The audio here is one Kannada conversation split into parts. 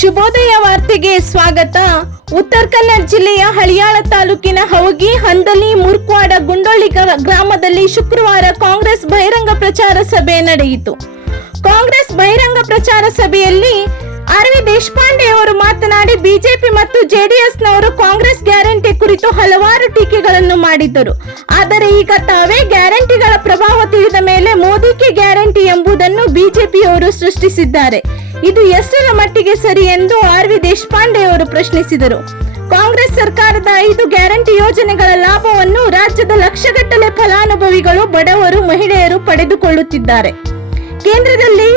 ಶುಭೋದಯ ವಾರ್ತೆಗೆ ಸ್ವಾಗತ. ಉತ್ತರ ಕನ್ನಡ ಜಿಲ್ಲೆಯ ಹಳಿಯಾಳ ತಾಲೂಕಿನ ಹೌಗಿ, ಹಂದಲಿ, ಮುರ್ಕ್ವಾಡ, ಗುಂಡೊಳ್ಳಿ ಗ್ರ- ಗ್ರಾಮದಲ್ಲಿ ಶುಕ್ರವಾರ ಕಾಂಗ್ರೆಸ್ ಬಹಿರಂಗ ಪ್ರಚಾರ ಸಭೆ ನಡೆಯಿತು. ಕಾಂಗ್ರೆಸ್ ಬಹಿರಂಗ ಪ್ರಚಾರ ಸಭೆಯಲ್ಲಿ ಆರ್ ವಿ ದೇಶಪಾಂಡೆ ಅವರು ಮಾತನಾಡಿ ಬಿಜೆಪಿ ಮತ್ತು ಜೆಡಿಎಸ್ನವರು ಕಾಂಗ್ರೆಸ್ ಗ್ಯಾರಂಟಿ ಕುರಿತು ಹಲವಾರು ಟೀಕೆಗಳನ್ನು ಮಾಡಿದ್ದರು. ಆದರೆ ಈಗ ತಾವೇ ಗ್ಯಾರಂಟಿಗಳ ಪ್ರಭಾವ ತಿಳಿದ ಮೇಲೆ ಮೋದಿಗೆ ಗ್ಯಾರಂಟಿ ಎಂಬುದನ್ನು ಬಿಜೆಪಿಯವರು ಸೃಷ್ಟಿಸಿದ್ದಾರೆ. ಇದು ಎಷ್ಟರ ಮಟ್ಟಿಗೆ ಸರಿ ಎಂದು ಆರ್ ವಿ ದೇಶಪಾಂಡೆ ಅವರು ಪ್ರಶ್ನಿಸಿದರು. ಕಾಂಗ್ರೆಸ್ ಸರ್ಕಾರದ ಐದು ಗ್ಯಾರಂಟಿ ಯೋಜನೆಗಳ ಲಾಭವನ್ನು ರಾಜ್ಯದ ಲಕ್ಷಗಟ್ಟಲೆ ಫಲಾನುಭವಿಗಳು, ಬಡವರು, ಮಹಿಳೆಯರು ಪಡೆದುಕೊಳ್ಳುತ್ತಿದ್ದಾರೆ. ಕೇಂದ್ರದಲ್ಲಿ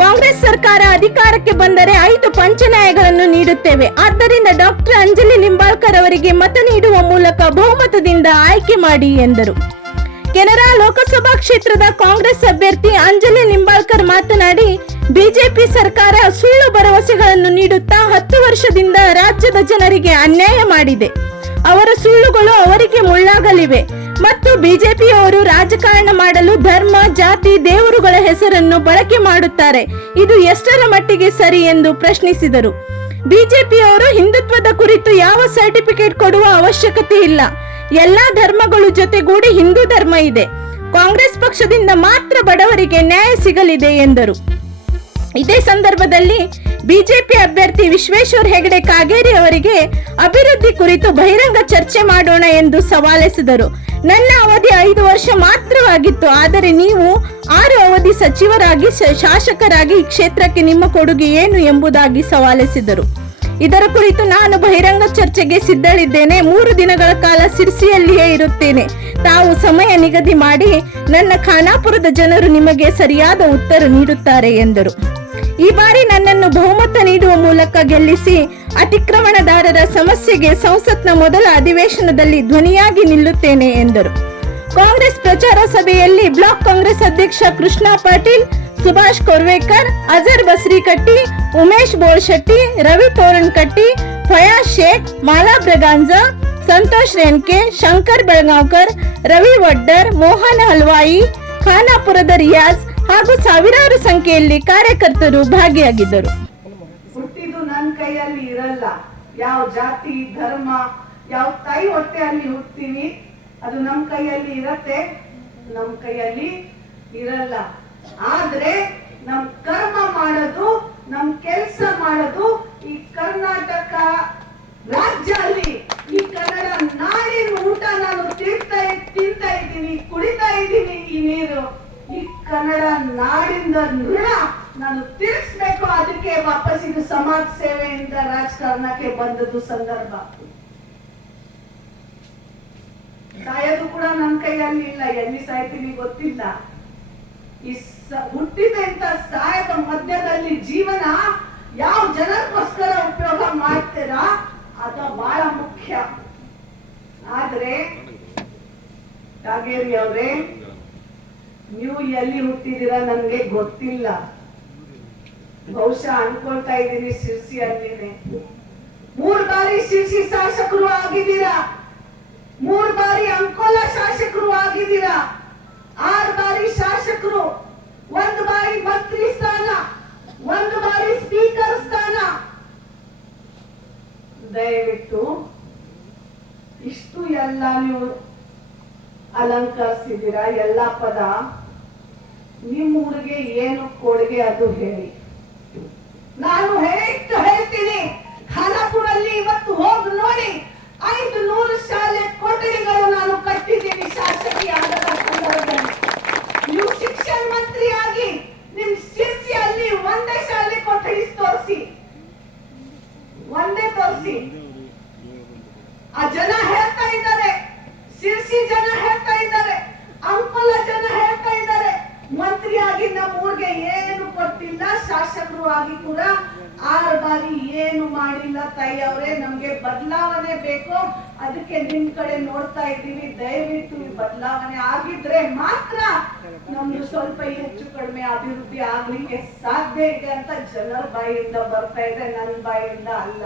ಕಾಂಗ್ರೆಸ್ ಸರ್ಕಾರ ಅಧಿಕಾರಕ್ಕೆ ಬಂದರೆ ಐದು ಪಂಚನ್ಯಾಯಗಳನ್ನು ನೀಡುತ್ತೇವೆ. ಆದ್ದರಿಂದ ಡಾಕ್ಟರ್ ಅಂಜಲಿ ನಿಂಬಾಳ್ಕರ್ ಅವರಿಗೆ ಮತ ನೀಡುವ ಮೂಲಕ ಬಹುಮತದಿಂದ ಆಯ್ಕೆ ಮಾಡಿ ಎಂದರು. ಕೆನರಾ ಲೋಕಸಭಾ ಕ್ಷೇತ್ರದ ಕಾಂಗ್ರೆಸ್ ಅಭ್ಯರ್ಥಿ ಅಂಜಲಿ ನಿಂಬಾಳ್ಕರ್ ಮಾತನಾಡಿ, ಬಿಜೆಪಿ ಸರ್ಕಾರ ಸುಳ್ಳು ಭರವಸೆಗಳನ್ನು ನೀಡುತ್ತಾ ಹತ್ತು ವರ್ಷದಿಂದ ರಾಜ್ಯದ ಜನರಿಗೆ ಅನ್ಯಾಯ ಮಾಡಿದೆ. ಅವರ ಸುಳ್ಳುಗಳು ಅವರಿಗೆ ಮುಳ್ಳಾಗಲಿವೆ. ಮತ್ತು ಬಿಜೆಪಿಯವರು ರಾಜಕಾರಣ ಮಾಡಲು ಧರ್ಮ, ಜಾತಿ, ದೇವರುಗಳ ಹೆಸರನ್ನು ಬಳಕೆ ಮಾಡುತ್ತಾರೆ. ಇದು ಎಷ್ಟರ ಮಟ್ಟಿಗೆ ಸರಿ ಎಂದು ಪ್ರಶ್ನಿಸಿದರು. ಬಿಜೆಪಿಯವರು ಹಿಂದುತ್ವದ ಕುರಿತು ಯಾವ ಸರ್ಟಿಫಿಕೇಟ್ ಕೊಡುವ ಅವಶ್ಯಕತೆ ಇಲ್ಲ. ಎಲ್ಲಾ ಧರ್ಮಗಳು ಜೊತೆಗೂಡಿ ಹಿಂದೂ ಧರ್ಮ ಇದೆ. ಕಾಂಗ್ರೆಸ್ ಪಕ್ಷದಿಂದ ಮಾತ್ರ ಬಡವರಿಗೆ ನ್ಯಾಯ ಸಿಗಲಿದೆ ಎಂದರು. ಇದೇ ಸಂದರ್ಭದಲ್ಲಿ ಬಿಜೆಪಿ ಅಭ್ಯರ್ಥಿ ವಿಶ್ವೇಶ್ವರ್ ಹೆಗಡೆ ಕಾಗೇರಿ ಅವರಿಗೆ ಅಭಿವೃದ್ಧಿ ಕುರಿತು ಬಹಿರಂಗ ಚರ್ಚೆ ಮಾಡೋಣ ಎಂದು ಸವಾಲೆಸೆದರು. ನನ್ನ ಅವಧಿ ಐದು ವರ್ಷ ಮಾತ್ರವಾಗಿತ್ತು, ಆದರೆ ನೀವು ಆರು ಅವಧಿ ಸಚಿವರಾಗಿ ಶಾಸಕರಾಗಿ ಈ ಕ್ಷೇತ್ರಕ್ಕೆ ನಿಮ್ಮ ಕೊಡುಗೆ ಏನು ಎಂಬುದಾಗಿ ಸವಾಲೆಸೆದರು. ಇದರ ಕುರಿತು ನಾನು ಬಹಿರಂಗ ಚರ್ಚೆಗೆ ಸಿದ್ಧಳಿದ್ದೇನೆ. ಮೂರು ದಿನಗಳ ಕಾಲ ಸಿರ್ಸಿಯಲ್ಲಿಯೇ ಇರುತ್ತೇನೆ. ತಾವು ಸಮಯ ನಿಗದಿ ಮಾಡಿ ನನ್ನ ಖಾನಾಪುರದ ಜನರು ನಿಮಗೆ ಸರಿಯಾದ ಉತ್ತರ ನೀಡುತ್ತಾರೆ ಎಂದರು. ಈ ಬಾರಿ ನನ್ನನ್ನು ಬಹುಮತ ನೀಡುವ ಮೂಲಕ ಗೆಲ್ಲಿಸಿ ಅತಿಕ್ರಮಣದಾರರ ಸಮಸ್ಯೆಗೆ ಸಂಸತ್ನ ಮೊದಲ ಅಧಿವೇಶನದಲ್ಲಿ ಧ್ವನಿಯಾಗಿ ನಿಲ್ಲುತ್ತೇನೆ ಎಂದರು. ಕಾಂಗ್ರೆಸ್ ಪ್ರಚಾರ ಸಭೆಯಲ್ಲಿ ಬ್ಲಾಕ್ ಕಾಂಗ್ರೆಸ್ ಅಧ್ಯಕ್ಷ ಕೃಷ್ಣ ಪಾಟೀಲ್, ಸುಭಾಷ್ ಕೊರ್ವೇಕರ್, ಅಜರ್ ಬಸ್ರಿಕಟ್ಟಿ, ಉಮೇಶ್ ಬೋಳ್ಶೆಟ್ಟಿ ರವಿ ತೋರಣಕಟ್ಟಿ, ಫಯಾಜ್ ಶೇಖ್, ಮಾಲಾ ಬ್ರಗಾಂಜಾ ಸಂತೋಷ್ ರೇಣ್ಕೆ, ಶಂಕರ್ ಬೆಳಗಾವ್ಕರ್, ರವಿ ವಡ್ಡರ್, ಮೋಹನ್ ಹಲ್ವಾಯಿ, ಖಾನಾಪುರದ ರಿಯಾಜ್ ಹಾಗೂ ಸಾವಿರಾರು ಸಂಖ್ಯೆಯಲ್ಲಿ ಕಾರ್ಯಕರ್ತರು ಭಾಗಿಯಾಗಿದ್ದರು. ಹುಟ್ಟಿದ್ದು ನನ್ನ ಕೈಯಲ್ಲಿ ಇರಲ್ಲ. ಯಾವ ಜಾತಿ, ಧರ್ಮ, ಯಾವ ತಾಯಿ ಹೊಟ್ಟೆಯಲ್ಲಿ ಹುಟ್ಟಿನಿ, ಅದು ನಮ್ ಕೈಯಲ್ಲಿ ಇರತ್ತೆ. ನಮ್ ಕೈಯಲ್ಲಿ ಇರಲ್ಲ. ಆದ್ರೆ ನಮ್ ಕರ್ಮ ಮಾಡೋದು, ನಮ್ ಕೆಲ್ಸ ಮಾಡೋದು ಈ ಕರ್ನಾಟಕ ರಾಜ್ಯ ಅಲ್ಲಿ ಈ ಕನ್ನಡ ನಾಡಿನ ಊಟ ನಾನು ತಿಂತಾ ತಿಂತಾ ಇದ್ದೀನಿ, ಕುಡಿತಾ ಕನ್ನಡ ನಾಡಿಂದ ಋಣ ನಾನು ತಿಳಿಸ್ಬೇಕು ಅದಕ್ಕೆ ವಾಪಸ್ ಇದು ಸಮಾಜ ಸೇವೆಯಿಂದ ರಾಜಕಾರಣಕ್ಕೆ ಬಂದದ್ದು ಸಂದರ್ಭ. ಸಾಯೋದು ಕೂಡ ನನ್ನ ಕೈಯಲ್ಲಿ ಇಲ್ಲ, ಎಲ್ಲಿ ಸಾಯ್ತೀನಿ ಗೊತ್ತಿಲ್ಲ. ಈ ಹುಟ್ಟಿದಂತ ಸಾಯದ ಮಧ್ಯದಲ್ಲಿ ಜೀವನ ಯಾವ ಜನಕ್ಕೋಸ್ಕರ ಉಪಯೋಗ ಮಾಡ್ತೀರಾ, ಅದ ಬಹಳ ಮುಖ್ಯ. ಆದ್ರೆ ಕಾಗೇರಿ ಅವರೇ ನೀವು ಎಲ್ಲಿ ಹುಟ್ಟಿದಿರಾ ನನ್ಗೆ ಗೊತ್ತಿಲ್ಲ. ಬಹುಶಃ ಅನ್ಕೊಳ್ತಾ ಇದ್ದೀನಿ ಶಿರ್ಸಿ ಅಲ್ಲಿನೆ. ಮೂರ್ ಬಾರಿ ಶಿರ್ಸಿ ಶಾಸಕರು ಆಗಿದ್ದೀರಾ? ಮೂರ್ ಬಾರಿ ಅಂಕೋಲ ಶಾಸಕರು ಆಗಿದ್ದೀರಾ? ಆರ್ ಬಾರಿ ಶಾಸಕರು, ಒಂದು ಬಾರಿ ಮಂತ್ರಿ ಸ್ಥಾನ, ಒಂದು ಬಾರಿ ಸ್ಪೀಕರ್ ಸ್ಥಾನ. ದಯವಿಟ್ಟು ಇಷ್ಟು ಎಲ್ಲ ನೀವು ಅಲಂಕರಿಸಿದ್ದೀರಾ? ಎಲ್ಲ ಪದ ನಿಮ್ಮ ಊರಿಗೆ ಏನು ಕೊಡುಗೆ ಅದು ಹೇಳಿ. ನಾನು ಹೇಳಿಟ್ಟು ಹೇಳ್ತೀನಿ, ಖಾನಾಪುರಲ್ಲಿ ಇವತ್ತು ಹೋಗಿ ನೋಡಿ, ಐದು ನೂರು ಶಾಲೆ ಕೊಠಡಿಗಳು ನಾನು ಕಟ್ಟಿದ್ದೀನಿ ಶಾಸಕಿಯಾದ ಆಗದ ನೀವು ಶಿಕ್ಷಣ ಮಂತ್ರಿಯಾಗಿ ನಿಮ್ ಶಿರ್ಸಿಯಲ್ಲಿ ಒಂದೇ ಶಾಲೆ ಕೊಠಡಿ ತೋರಿಸಿ ಒಂದೇ ತೋರಿಸಿ ಆ ಜನ ಹೇಳ್ತಾ ಇದ್ದಾರೆ ಸಿರ್ಸಿ ಜನ ಹೇಳ್ತಾ ಇದ್ದಾರೆ ಅಂಕೋಲ ಜನ ಹೇಳ್ತಾ ಇದ್ದಾರೆ ಮಂತ್ರಿಯಾಗಿ ನಮ್ಮ ಊರಿಗೆ ಏನು ಕೊಟ್ಟಿಲ್ಲ ಆಗಿ ಕೂಡ ಆರು ಬಾರಿ ಏನು ಮಾಡಿಲ್ಲ ತಾಯಿ ಅವರೇ ನಮ್ಗೆ ಬದಲಾವಣೆ ಬೇಕು ಅದಕ್ಕೆ ನಿಮ್ ಕಡೆ ನೋಡ್ತಾ ಇದ್ದೀವಿ. ದಯವಿಟ್ಟು ಬದಲಾವಣೆ ಆಗಿದ್ರೆ ಮಾತ್ರ ನಮ್ದು ಸ್ವಲ್ಪ ಹೆಚ್ಚು ಕಡಿಮೆ ಅಭಿವೃದ್ಧಿ ಆಗ್ಲಿಕ್ಕೆ ಸಾಧ್ಯ ಇದೆ ಅಂತ ಜನರ ಬಾಯಿಯಿಂದ ಬರ್ತಾ ಇದೆ ನನ್ನ ಬಾಯಿಯಿಂದ ಅಲ್ಲ.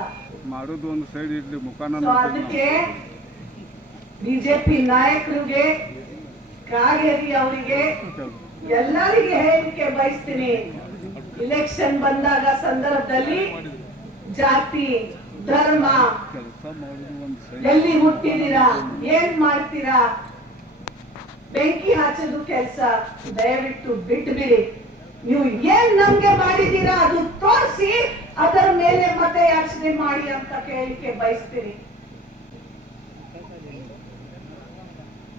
ಮಾಡೋದು ಒಂದು ಸೈಡ್ ಇರ್ಲಿ ಮುಖಾನ ಅದಕ್ಕೆ ಬಿಜೆಪಿ ನಾಯಕರಿಗೆ ಕಾಗೇರಿ ಅವರಿಗೆ ಎಲ್ಲರಿಗೆ ಹೇಳಿಕೆ ಬಯಸ್ತೀನಿ. ಇಲೆಕ್ಷನ್ ಬಂದಾಗ ಸಂದರ್ಭದಲ್ಲಿ ಜಾತಿ, ಧರ್ಮ, ಎಲ್ಲಿ ಹುಟ್ಟಿದೀರಾ ಏನ್ ಮಾಡ್ತೀರಾ? ಬೆಂಕಿ ಹಚ್ಚೋದು ಕೆಲಸ, ದಯವಿಟ್ಟು ಬಿಟ್ಬಿಡಿ. ನೀವು ಏನ್ ನಮ್ಗೆ ಮಾಡಿದೀರಾ ಅದು ತೋರಿಸಿ, ಅದರ ಮೇಲೆ ಮತ್ತೆ ಯಾಚನೆ ಮಾಡಿ ಅಂತ ಕೇಳಿಕೆ ಬಯಸ್ತೀನಿ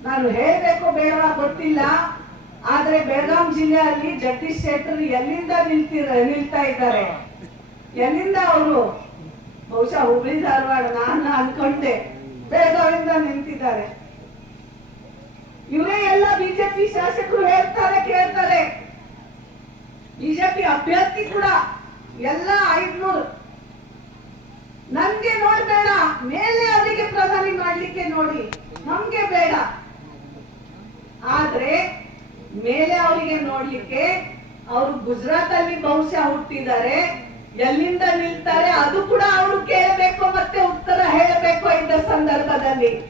ನಾನು ಹೇಳ್ಬೇಕು ಬೇಡ ಗೊತ್ತಿಲ್ಲ. ಆದ್ರೆ ಬೆಳಗಾಂ ಜಿಲ್ಲೆಯಲ್ಲಿ ಜಗದೀಶ್ ಶೆಟ್ಟರ್ ಎಲ್ಲಿಂದ ನಿಲ್ತಿರ ನಿಲ್ತಾ ಇದ್ದಾರೆ? ಎಲ್ಲಿಂದ ಅವರು? ಬಹುಶಃ ಹುಬ್ಳಿ, ಧಾರವಾಡ, ನಾನು ಅನ್ಕೊಂಡೆ. ಬೆಳಗಾವಿಂದ ನಿಂತಿದ್ದಾರೆ. ಇವರೇ ಎಲ್ಲ ಬಿಜೆಪಿ ಶಾಸಕರು ಹೇಳ್ತಾರೆ, ಕೇಳ್ತಾರೆ. ಬಿಜೆಪಿ ಅಭ್ಯರ್ಥಿ ಕೂಡ ಎಲ್ಲ ಐದ್ನೂರು. ನನ್ಗೆ ನೋಡ್ಬೇಡ. ಮೇಲೆ ಅವರಿಗೆ ಪ್ರಧಾನಿ ಮಾಡ್ಲಿಕ್ಕೆ ನೋಡಿ. ನಮ್ಗೆ ಬೇಡ. ಆದ್ರೆ ಮೇಲೆ ಅವರಿಗೆ ನೋಡ್ಲಿಕ್ಕೆ ಅವರು ಗುಜರಾತ್ ಅಲ್ಲಿ ಬಹುಶಃ ಹುಟ್ಟಿದ್ದಾರೆ. ಎಲ್ಲಿಂದ ನಿಲ್ತಾರೆ ಅದು ಕೂಡ ಅವರು ಕೇಳಬೇಕು ಮತ್ತೆ ಉತ್ತರ ಹೇಳಬೇಕು ಇದ್ದ ಸಂದರ್ಭದಲ್ಲಿ.